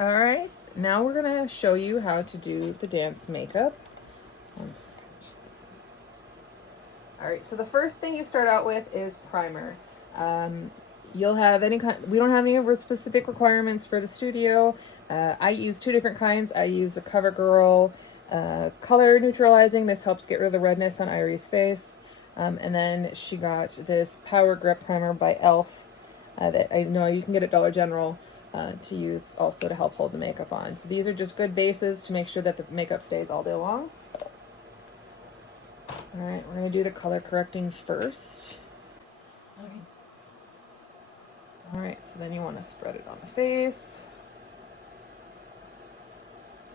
All right, now we're gonna show you how to do the dance makeup. 1 second. All right, so the first thing you start out with is primer. You'll have any kind, we don't have any specific requirements for the studio. I use 2 different kinds. I use a CoverGirl color neutralizing. This helps get rid of the redness on Irie's face. And then she got this Power Grip primer by e.l.f. That I know you can get at Dollar General to use also to help hold the makeup on. So these are just good bases to make sure that the makeup stays all day long. All right, we're gonna do the color correcting first. All right, so then you want to spread it on the face.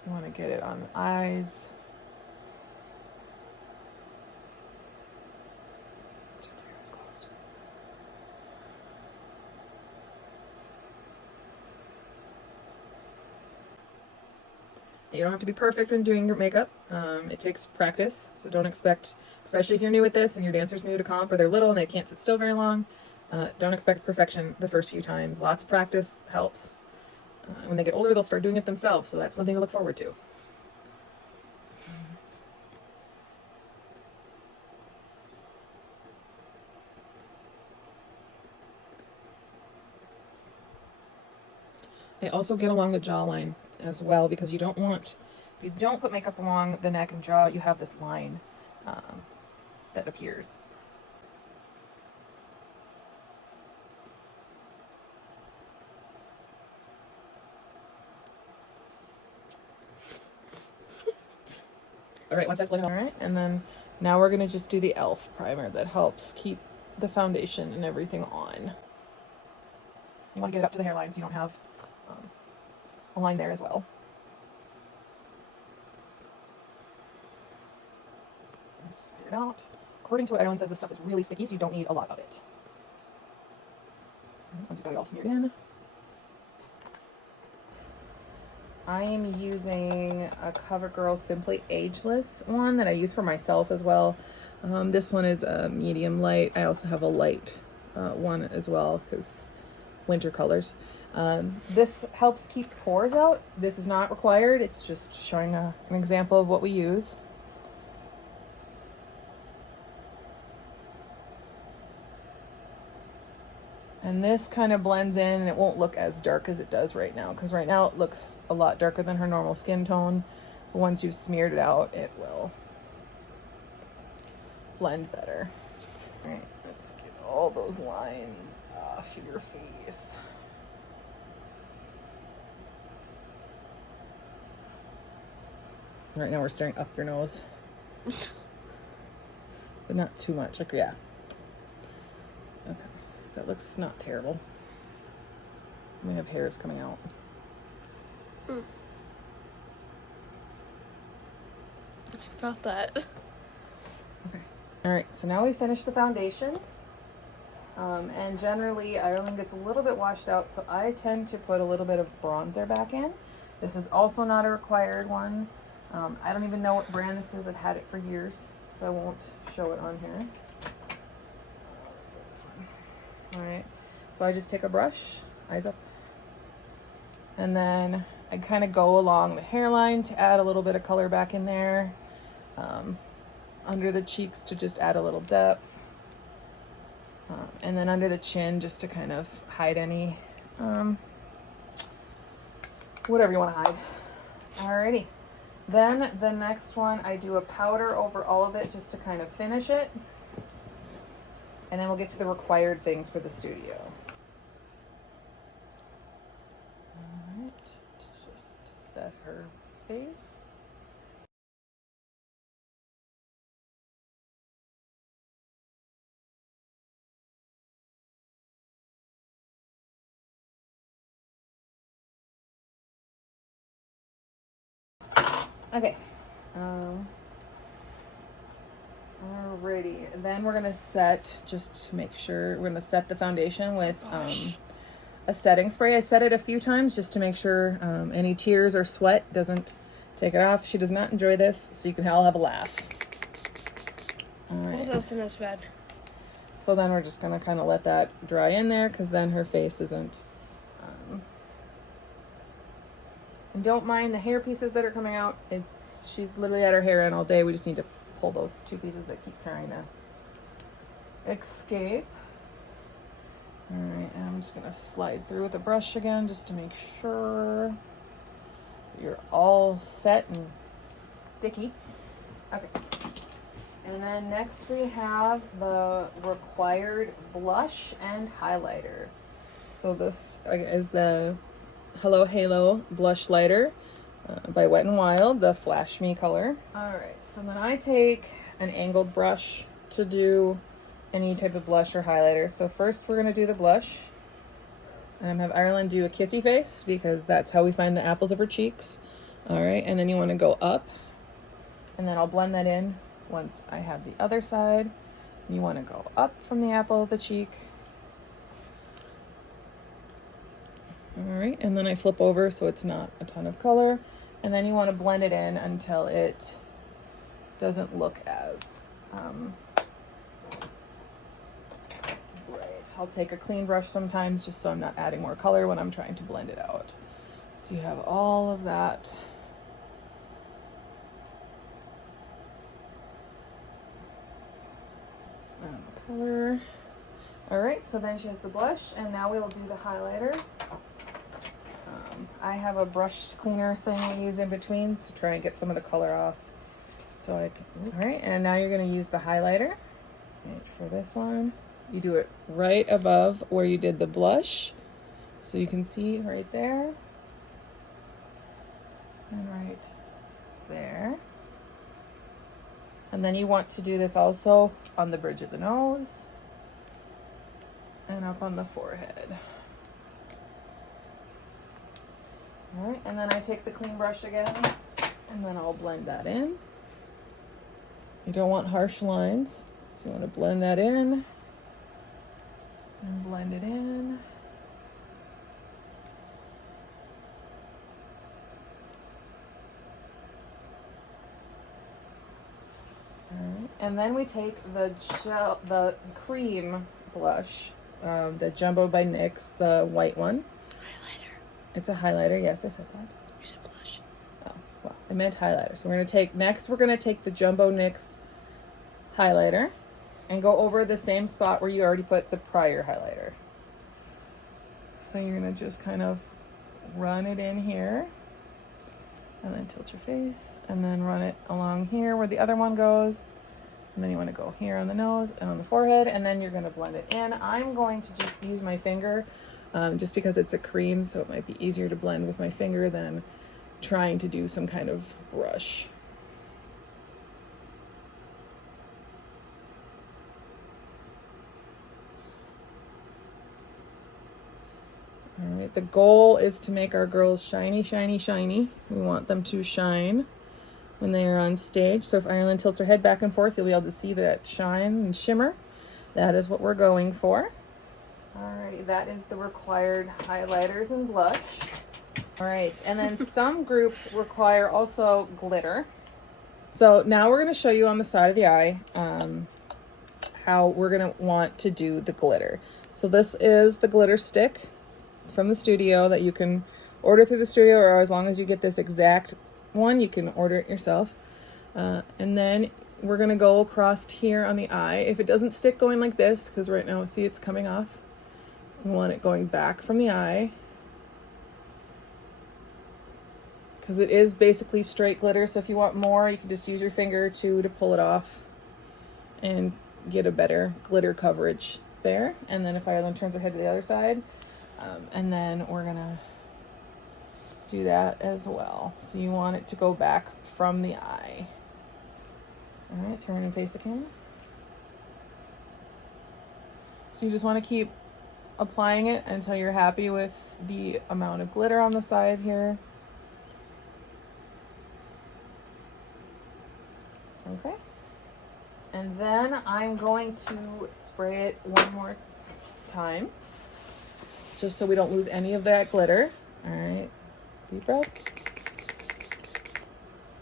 You want to get it on the eyes. You don't have to be perfect when doing your makeup. It takes practice, so don't expect, especially if you're new at this and your dancer's new to comp or they're little and they can't sit still very long, don't expect perfection the first few times. Lots of practice helps. When they get older, they'll start doing it themselves, so that's something to look forward to. They also get along the jawline as well, because you don't want, if you don't put makeup along the neck and jaw, you have this line that appears. All right, once that's blended, all right, and then now we're gonna just do the e.l.f. primer that helps keep the foundation and everything on. You want to get it up to the hairline so you don't have a line there as well. And smear it out. According to what everyone says, this stuff is really sticky, so you don't need a lot of it. Once you've got it all smeared in. I am using a CoverGirl Simply Ageless one that I use for myself as well. This one is a medium light. I also have a light one as well, because winter colors. This helps keep pores out. This is not required. It's just showing an example of what we use. And this kind of blends in and it won't look as dark as it does right now, because right now it looks a lot darker than her normal skin tone. But once you've smeared it out, it will blend better. All right, let's get all those lines off your face. Right now we're staring up your nose. But not too much, like, yeah. Okay, that looks not terrible. We have hairs coming out. I felt that. Okay. All right, so now we finished the foundation. And generally, everything gets a little bit washed out, so I tend to put a little bit of bronzer back in. This is also not a required one. I don't even know what brand this is. I've had it for years, so I won't show it on here. Let's go this one. All right, so I just take a brush, eyes up, and then I kind of go along the hairline to add a little bit of color back in there, under the cheeks to just add a little depth, and then under the chin just to kind of hide any, whatever you want to hide. Alrighty. Then the next one, I do a powder over all of it just to kind of finish it. And then we'll get to the required things for the studio. Alright, just set her face. Okay. Alrighty. Then we're gonna set, just to make sure, we're gonna set the foundation with a setting spray. I set it a few times just to make sure any tears or sweat doesn't take it off. She does not enjoy this, so you can all have a laugh. Alright. That's not as bad. So then we're just gonna kind of let that dry in there, because then her face isn't And don't mind the hair pieces that are coming out. She's literally had her hair in all day. We just need to pull those two pieces that keep trying to escape. All right, and I'm just gonna slide through with a brush again just to make sure you're all set and sticky. Okay. And then next we have the required blush and highlighter. So this is the Hello Halo blush lighter by Wet n Wild, the Flash Me color. All right, so then I take an angled brush to do any type of blush or highlighter. So first we're gonna do the blush. And I'm have Ireland do a kissy face because that's how we find the apples of her cheeks. All right, and then you wanna go up, and then I'll blend that in once I have the other side. You wanna go up from the apple of the cheek. All right, and then I flip over so it's not a ton of color. And then you wanna blend it in until it doesn't look as, right. I'll take a clean brush sometimes just so I'm not adding more color when I'm trying to blend it out. So you have all of that. Color. All right, so then she has the blush, and now we'll do the highlighter. I have a brush cleaner thing we use in between to try and get some of the color off. So I can, all right, and now you're gonna use the highlighter. Right, for this one, you do it right above where you did the blush. So you can see right there, and right there. And then you want to do this also on the bridge of the nose and up on the forehead. All right, and then I take the clean brush again, and then I'll blend that in. You don't want harsh lines, so you want to blend that in and blend it in. And then we take the cream blush, the Jumbo by NYX, the white one. Highlighter. It's a highlighter. Yes, I said that. You said blush. Oh, well, I meant highlighter. So we're gonna take the Jumbo NYX highlighter and go over the same spot where you already put the prior highlighter. So you're gonna just kind of run it in here, and then tilt your face, and then run it along here where the other one goes. And then you want to go here on the nose and on the forehead, and then you're going to blend it in. I'm going to just use my finger just because it's a cream, so it might be easier to blend with my finger than trying to do some kind of brush. All right, the goal is to make our girls shiny, shiny, shiny. We want them to shine when they are on stage. So if Ireland tilts her head back and forth, you'll be able to see that shine and shimmer. That is what we're going for. Alrighty, that is the required highlighters and blush. All right, and then some groups require also glitter. So now we're gonna show you on the side of the eye how we're gonna want to do the glitter. So this is the glitter stick from the studio that you can order through the studio, or as long as you get this exact one, you can order it yourself. And then we're gonna go across here on the eye. If it doesn't stick going like this, because right now, see, it's coming off. We want it going back from the eye, because it is basically straight glitter. So if you want more, you can just use your finger to pull it off and get a better glitter coverage there. And then if Ireland turns her head to the other side, and then we're gonna do that as well. So you want it to go back from the eye. All right, turn and face the camera. So you just want to keep applying it until you're happy with the amount of glitter on the side here. Okay. And then I'm going to spray it one more time, just so we don't lose any of that glitter. All right, deep breath.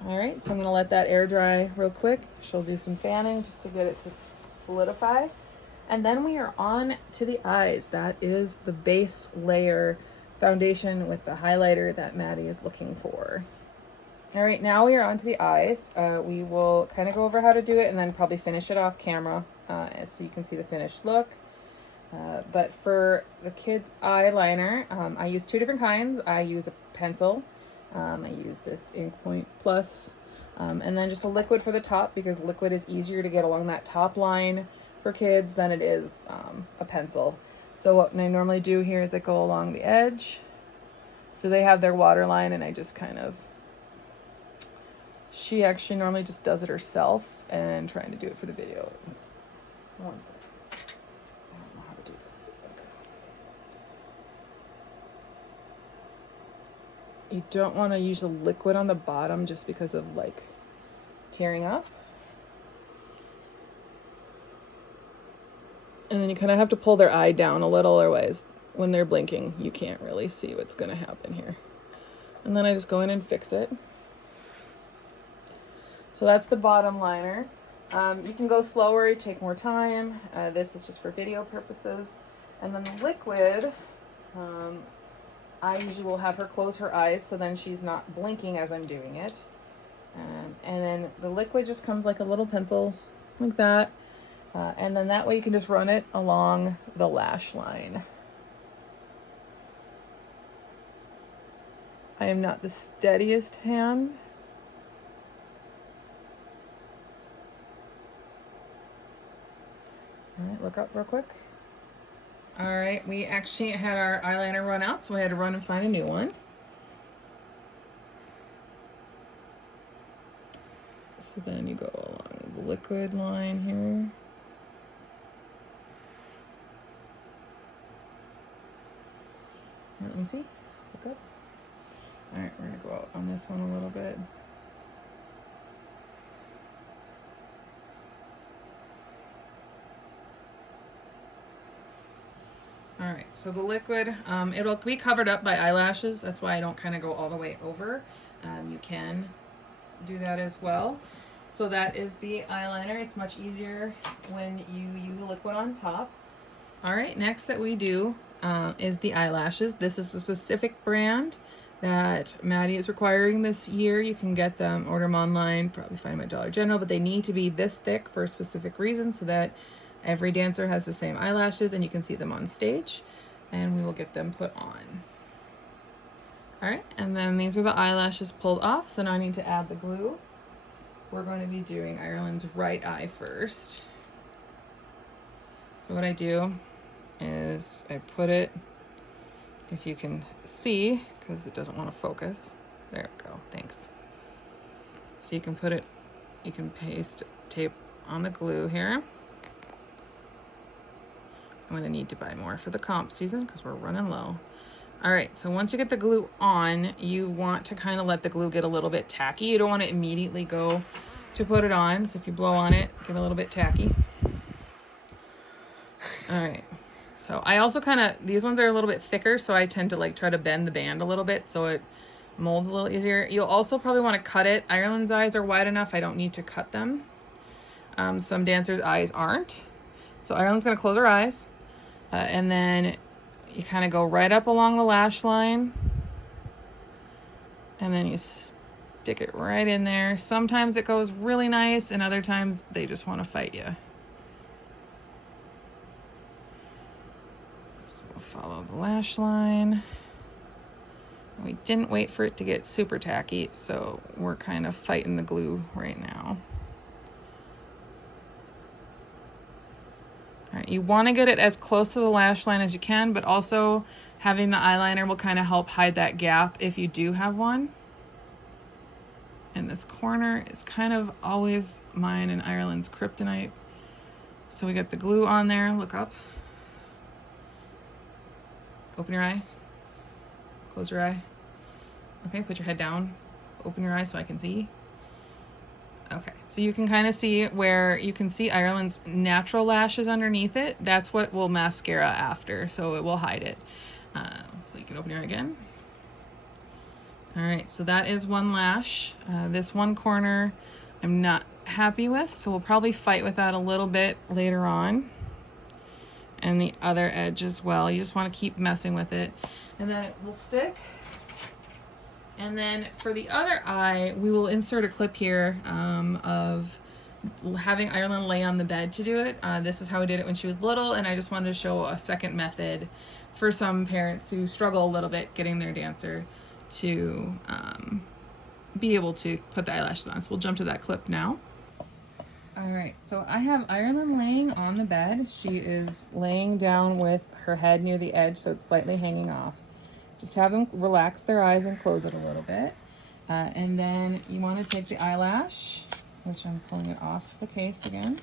All right, so I'm gonna let that air dry real quick. She'll do some fanning just to get it to solidify. And then we are on to the eyes. That is the base layer foundation with the highlighter that Maddie is looking for. All right, now we are on to the eyes. We will kind of go over how to do it and then probably finish it off camera so you can see the finished look. But for the kids' eyeliner, I use two different kinds. I use a pencil. I use this Ink Point Plus. And then just a liquid for the top, because liquid is easier to get along that top line for kids than it is a pencil. So what I normally do here is I go along the edge. So they have their water line and I just kind of, she actually normally just does it herself and trying to do it for the videos. One second. I don't know how to do this. Okay. You don't want to use a liquid on the bottom just because of like tearing up. And then you kind of have to pull their eye down a little, otherwise when they're blinking, you can't really see what's going to happen here. And then I just go in and fix it. So that's the bottom liner. You can go slower, take more time. This is just for video purposes. And then the liquid, I usually will have her close her eyes so then she's not blinking as I'm doing it. And then the liquid just comes like a little pencil like that. And then that way you can just run it along the lash line. I am not the steadiest hand. All right, look up real quick. All right, we actually had our eyeliner run out, so we had to run and find a new one. So then you go along the liquid line here. Let me see. Look up. All right, we're gonna go out on this one a little bit. All right, so the liquid, it'll be covered up by eyelashes. That's why I don't kind of go all the way over. You can do that as well. So that is the eyeliner. It's much easier when you use a liquid on top. All right, next that we do is the eyelashes. This is a specific brand that Maddie is requiring this year. You can get them, order them online, probably find them at Dollar General, but they need to be this thick for a specific reason so that every dancer has the same eyelashes and you can see them on stage, and we will get them put on. All right, and then these are the eyelashes pulled off. So now I need to add the glue. We're going to be doing Ireland's right eye first. So what I do is I put it, if you can see, because it doesn't want to focus. There we go, thanks. So you can put it, you can paste tape on the glue here. I'm gonna need to buy more for the comp season because we're running low. All right, so once you get the glue on, you want to kind of let the glue get a little bit tacky. You don't want to immediately go to put it on. So if you blow on it, get a little bit tacky. All right, so I also kind of, these ones are a little bit thicker, so I tend to like try to bend the band a little bit so it molds a little easier. You'll also probably want to cut it. Ireland's eyes are wide enough, I don't need to cut them. Some dancers' eyes aren't. So Ireland's gonna close her eyes. And then you kind of go right up along the lash line. And then you stick it right in there. Sometimes it goes really nice and other times they just want to fight you. So follow the lash line. We didn't wait for it to get super tacky, so we're kind of fighting the glue right now. All right, you want to get it as close to the lash line as you can, but also having the eyeliner will kind of help hide that gap if you do have one. And this corner is kind of always mine and Ireland's kryptonite. So we got the glue on there, look up. Open your eye, close your eye. Okay, put your head down, open your eye so I can see. Okay, so you can kind of see where you can see Ireland's natural lashes underneath it. That's what will mascara after, so it will hide it. So you can open your eye again. All right, so that is one lash. This one corner I'm not happy with, so we'll probably fight with that a little bit later on. and the other edge as well. You just want to keep messing with it, and then it will stick. And then for the other eye, we will insert a clip here of having Ireland lay on the bed to do it. This is how we did it when she was little, and I just wanted to show a second method for some parents who struggle a little bit getting their dancer to be able to put the eyelashes on. So we'll jump to that clip now. All right, so I have Ireland laying on the bed. She is laying down with her head near the edge, so it's slightly hanging off. Just have them relax their eyes and close it a little bit. And then you want to take the eyelash, which I'm pulling it off the case again,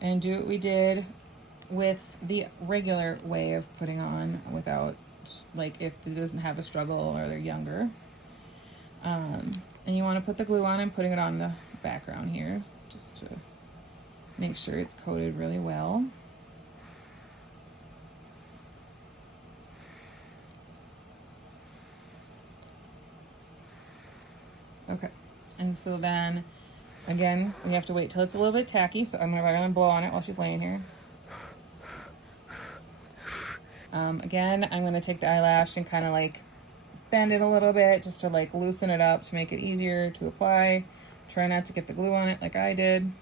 and do what we did with the regular way of putting on without, like if it doesn't have a struggle or they're younger. And you want to put the glue on and putting it on the background here, just to make sure it's coated really well. Okay, and so then again, we have to wait till it's a little bit tacky, so I'm gonna have Ireland blow on it while she's laying here. Again, I'm gonna take the eyelash and kind of like bend it a little bit just to like loosen it up to make it easier to apply. Try not to get the glue on it like I did.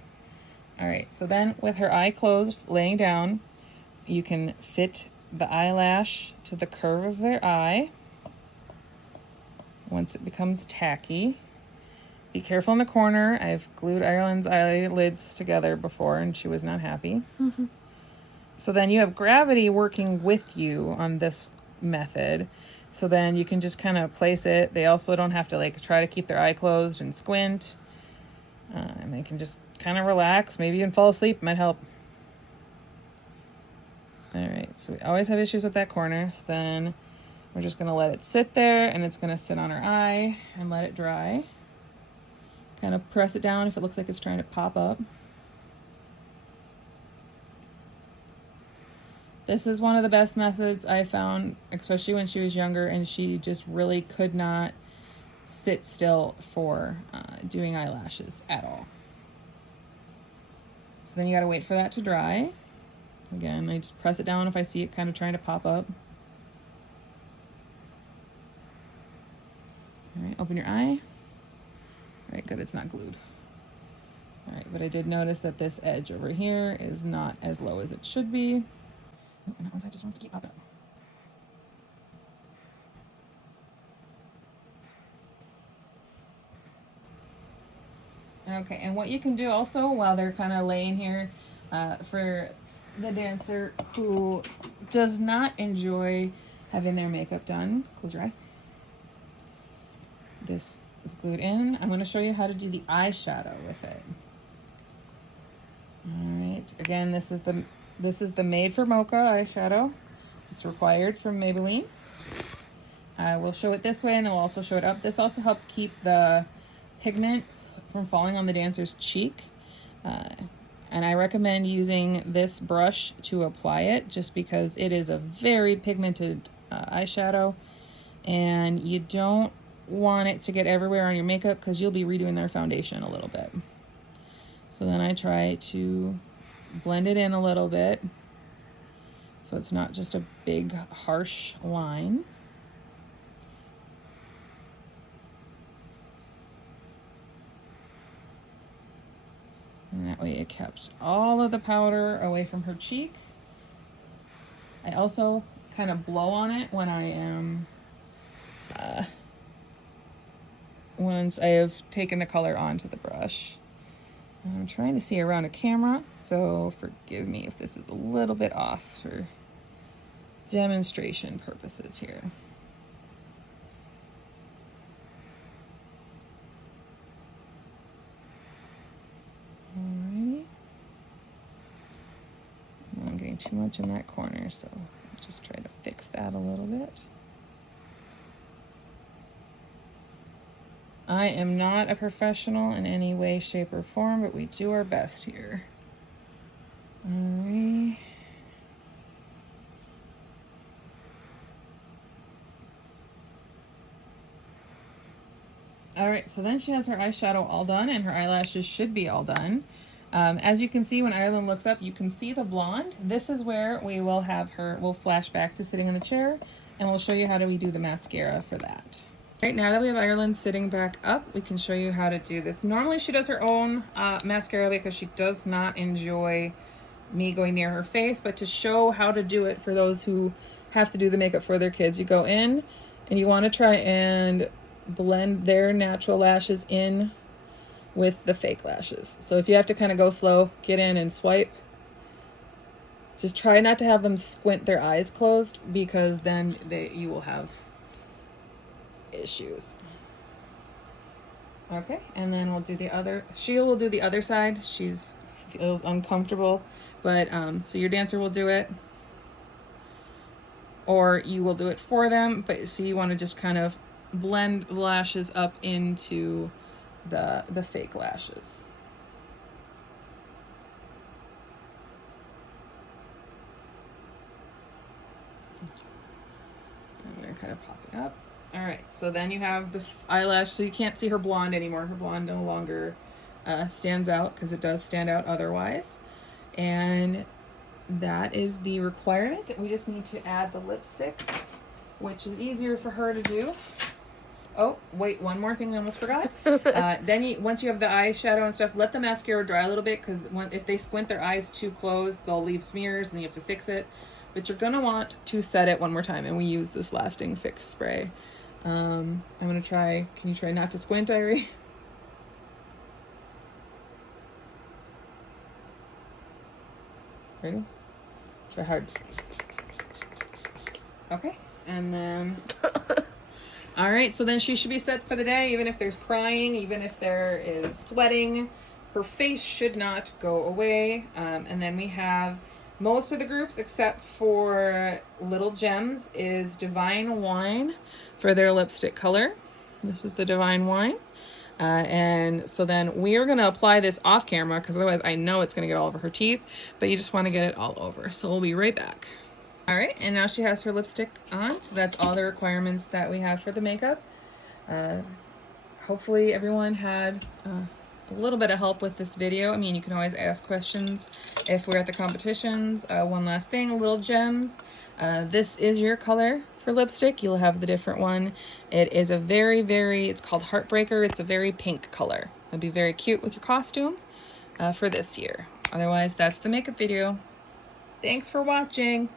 All right, so then with her eye closed, laying down, you can fit the eyelash to the curve of their eye once it becomes tacky. Be careful in the corner. I've glued Ireland's eyelids together before and she was not happy. Mm-hmm. So then you have gravity working with you on this method. So then you can just kind of place it. They also don't have to like try to keep their eye closed and squint. And they can just kind of relax, maybe even fall asleep, might help. All right, so we always have issues with that corner. So then we're just gonna let it sit there and it's gonna sit on her eye and let it dry. Kind of press it down if it looks like it's trying to pop up. This is one of the best methods I found, especially when she was younger and she just really could not sit still for doing eyelashes at all. So then you gotta wait for that to dry. Again, I just press it down if I see it kind of trying to pop up. All right, open your eye. All right, good, it's not glued. All right, but I did notice that this edge over here is not as low as it should be. Oh, and that one side just wants to keep popping up. Okay, and what you can do also while they're kind of laying here for the dancer who does not enjoy having their makeup done, close your eye. This is glued in. I'm going to show you how to do the eyeshadow with it. All right, again, this is the Made for Mocha eyeshadow. It's required from Maybelline. We'll show it this way and then we'll also show it up. This also helps keep the pigment from falling on the dancer's cheek. And I recommend using this brush to apply it just because it is a very pigmented eyeshadow and you don't want it to get everywhere on your makeup because you'll be redoing their foundation a little bit. So then I try to blend it in a little bit so it's not just a big harsh line. And that way it kept all of the powder away from her cheek. I also kind of blow on it when I am, once I have taken the color onto the brush. And I'm trying to see around a camera, so forgive me if this is a little bit off for demonstration purposes here. Alrighty. I'm getting too much in that corner, so I'll just try to fix that a little bit. I am not a professional in any way, shape, or form, but we do our best here. Alright. Alright, so then she has her eyeshadow all done and her eyelashes should be all done. As you can see, when Ireland looks up, you can see the blonde. This is where we will have her, we'll flash back to sitting in the chair, and we'll show you how do we do the mascara for that. Right now that we have Ireland sitting back up, we can show you how to do this. Normally she does her own mascara because she does not enjoy me going near her face, but to show how to do it for those who have to do the makeup for their kids, you go in and you want to try and blend their natural lashes in with the fake lashes. So if you have to kind of go slow, get in and swipe. Just try not to have them squint their eyes closed, because then you will have issues. Okay, and then we'll do the other. Sheila will do the other side. She's feels uncomfortable, but so your dancer will do it, or you will do it for them. But see, you want to just kind of blend the lashes up into the fake lashes. And they're kind of popping up. All right, so then you have the eyelash, so you can't see her blonde anymore. Her blonde no longer stands out, because it does stand out otherwise. And that is the requirement. We just need to add the lipstick, which is easier for her to do. Oh, wait, one more thing I almost forgot. Then once you have the eyeshadow and stuff, let the mascara dry a little bit, because if they squint their eyes too closed, they'll leave smears and you have to fix it. But you're going to want to set it one more time, and we use this Lasting Fix spray. I'm going to try, can you try not to squint, Irie? Ready? Try hard. Okay, and then... All right, so then she should be set for the day, even if there's crying, even if there is sweating. Her face should not go away. And then we have most of the groups, except for Little Gems, is Divine Wine for their lipstick color. This is the Divine Wine. And so then we are going to apply this off camera, because otherwise I know it's going to get all over her teeth, but you just want to get it all over. So we'll be right back. All right, and now she has her lipstick on, so that's all the requirements that we have for the makeup. Hopefully everyone had a little bit of help with this video. I mean, you can always ask questions if we're at the competitions. One last thing, Little Gems. This is your color for lipstick. You'll have the different one. It is a it's called Heartbreaker. It's a very pink color. It'll be very cute with your costume for this year. Otherwise, that's the makeup video. Thanks for watching.